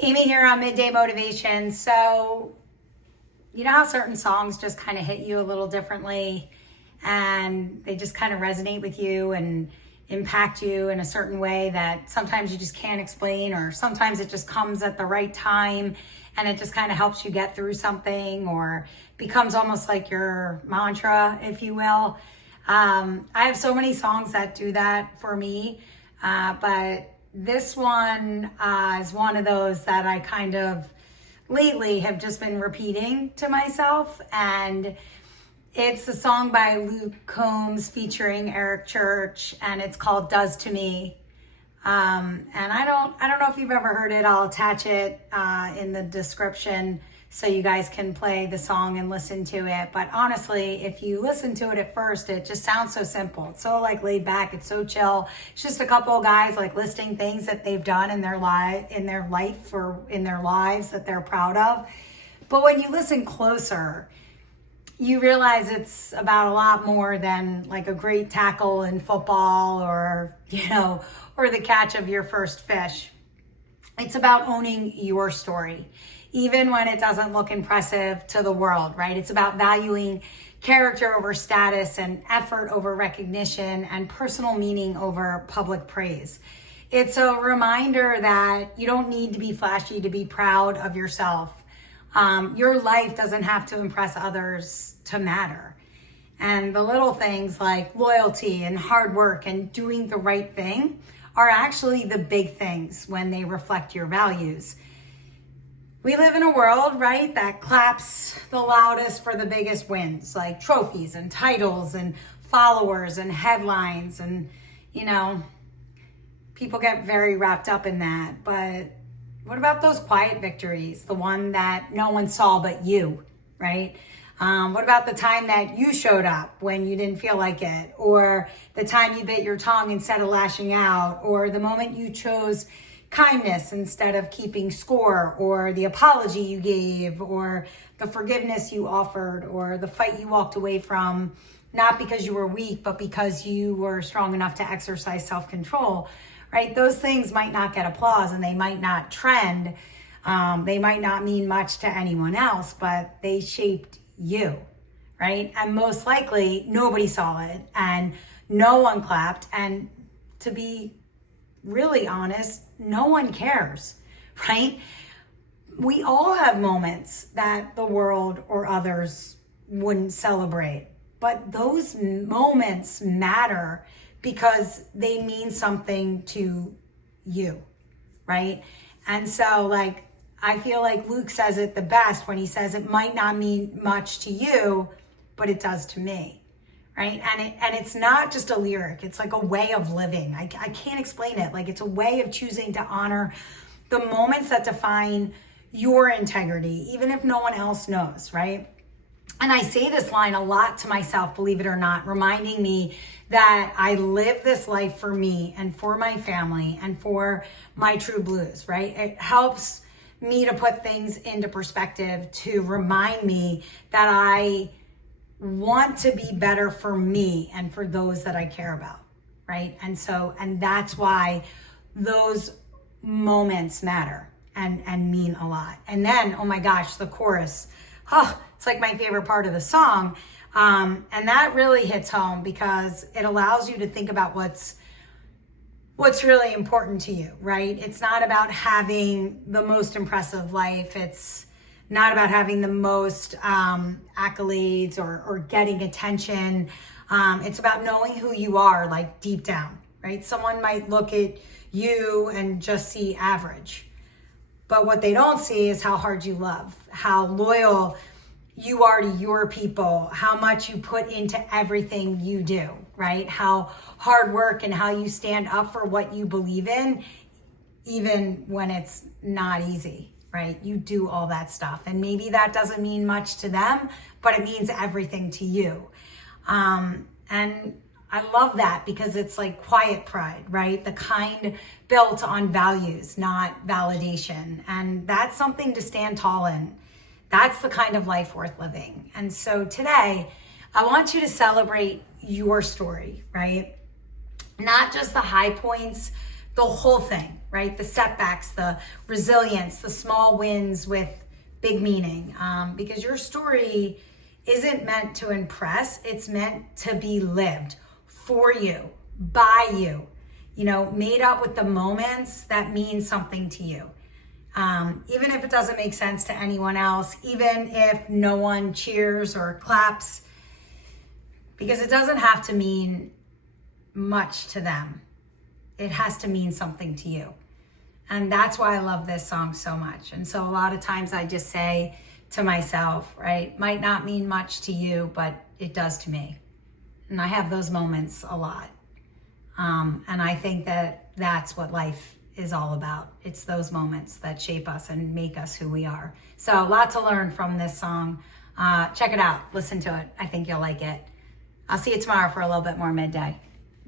Amy here on Midday Motivation. So, you know how certain songs just kind of hit you a little differently and they just kind of resonate with you and impact you in a certain way that sometimes you just can't explain, or sometimes it just comes at the right time and it just kind of helps you get through something or becomes almost like your mantra, if you will. I have so many songs that do that for me, but this one is one of those that I kind of lately have just been repeating to myself, and it's a song by Luke Combs featuring Eric Church, and it's called "Does to Me." And I don't know if you've ever heard it. I'll attach it in the description so you guys can play the song and listen to it. But honestly, if you listen to it at first, it just sounds so simple. It's so like laid back. It's so chill. It's just a couple of guys like listing things that they've done in their life or in their lives that they're proud of. But when you listen closer, you realize it's about a lot more than like a great tackle in football or the catch of your first fish. It's about owning your story, even when it doesn't look impressive to the world, right? It's about valuing character over status and effort over recognition and personal meaning over public praise. It's a reminder that you don't need to be flashy to be proud of yourself. Your life doesn't have to impress others to matter. And the little things like loyalty and hard work and doing the right thing are actually the big things when they reflect your values. We live in a world, right, that claps the loudest for the biggest wins, like trophies and titles and followers and headlines. And, people get very wrapped up in that. But what about those quiet victories? The one that no one saw but you, right? What about the time that you showed up when you didn't feel like it? Or the time you bit your tongue instead of lashing out? Or the moment you chose kindness instead of keeping score? Or the apology you gave? Or the forgiveness you offered? Or the fight you walked away from, not because you were weak, but because you were strong enough to exercise self-control, right? Those things might not get applause and they might not trend. They might not mean much to anyone else, but they shaped you, right? And most likely nobody saw it and no one clapped. And to be really honest, no one cares, right? We all have moments that the world or others wouldn't celebrate, but those moments matter because they mean something to you, right? And so I feel like Luke says it the best when he says it might not mean much to you, but it does to me, right? And it's not just a lyric. It's like a way of living. I can't explain it. Like, it's a way of choosing to honor the moments that define your integrity, even if no one else knows, right? And I say this line a lot to myself, believe it or not, reminding me that I live this life for me and for my family and for my true blues, right? It helps me to put things into perspective, to remind me that I want to be better for me and for those that I care about, right? And that's why those moments matter and mean a lot. And then, oh my gosh, the chorus, it's like my favorite part of the song. And that really hits home because it allows you to think about what's really important to you, right? It's not about having the most impressive life. It's not about having the most accolades or getting attention. It's about knowing who you are, like deep down, right? Someone might look at you and just see average, but what they don't see is how hard you love, how loyal you are to your people, how much you put into everything you do, right? How hard work and how you stand up for what you believe in, even when it's not easy, right? You do all that stuff. And maybe that doesn't mean much to them, but it means everything to you. And I love that because it's like quiet pride, right? The kind built on values, not validation. And that's something to stand tall in. That's the kind of life worth living. And so today, I want you to celebrate your story, right? Not just the high points, the whole thing, right? The setbacks, the resilience, the small wins with big meaning. Because your story isn't meant to impress, it's meant to be lived for you, by you, made up with the moments that mean something to you. Even if it doesn't make sense to anyone else, even if no one cheers or claps, because it doesn't have to mean much to them. It has to mean something to you. And that's why I love this song so much. And so a lot of times I just say to myself, right, might not mean much to you, but it does to me. And I have those moments a lot. And I think that that's what life is all about. It's those moments that shape us and make us who we are. So a lot to learn from this song. Check it out. Listen to it. I think you'll like it. I'll see you tomorrow for a little bit more Midday.